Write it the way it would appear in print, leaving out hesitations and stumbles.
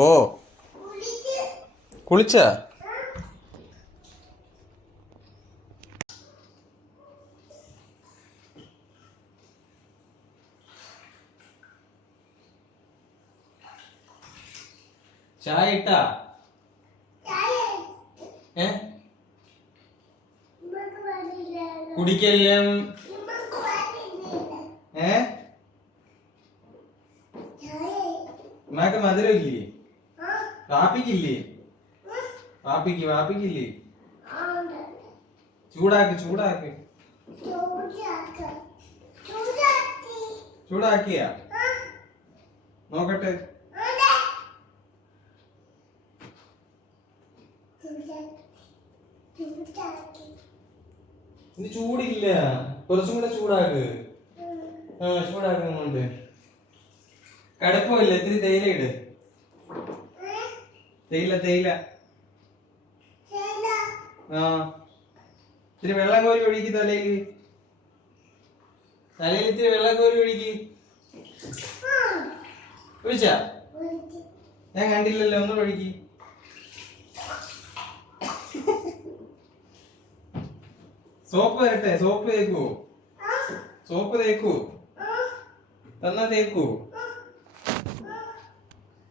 ഓ കുളിച്ച ചായ ഇട്ടാ കുടിക്കെല്ലാം ഉമ്മാക്ക് മധുരം ഇല്ലേ? വാപ്പിക്കില്ലേ? വാപ്പിക്കില്ലേ? ചൂടാക്ക് ചൂടാക്കിയാ നോക്കട്ടെ. ഇനി ചൂടില്ല, കുറച്ചും കൂടെ ചൂടാക്ക്. ചൂടാക്കുന്നുണ്ട്. കടുപ്പമില്ല, ഇത്തിരി തേയില ഇട്. തേയില ഇത്തിരി വെള്ളം കോരി ഒഴിക്ക്. തലയിൽ ഇത്തിരി വെള്ളം കോരി ഒഴിക്ക്. ഒഴിച്ചാ? ഞാൻ കണ്ടില്ലല്ലോ, ഒന്നും ഒഴിക്ക്. സോപ്പ് വരട്ടെ? സോപ്പ് തേക്കൂ? തന്നാ തേക്കൂ?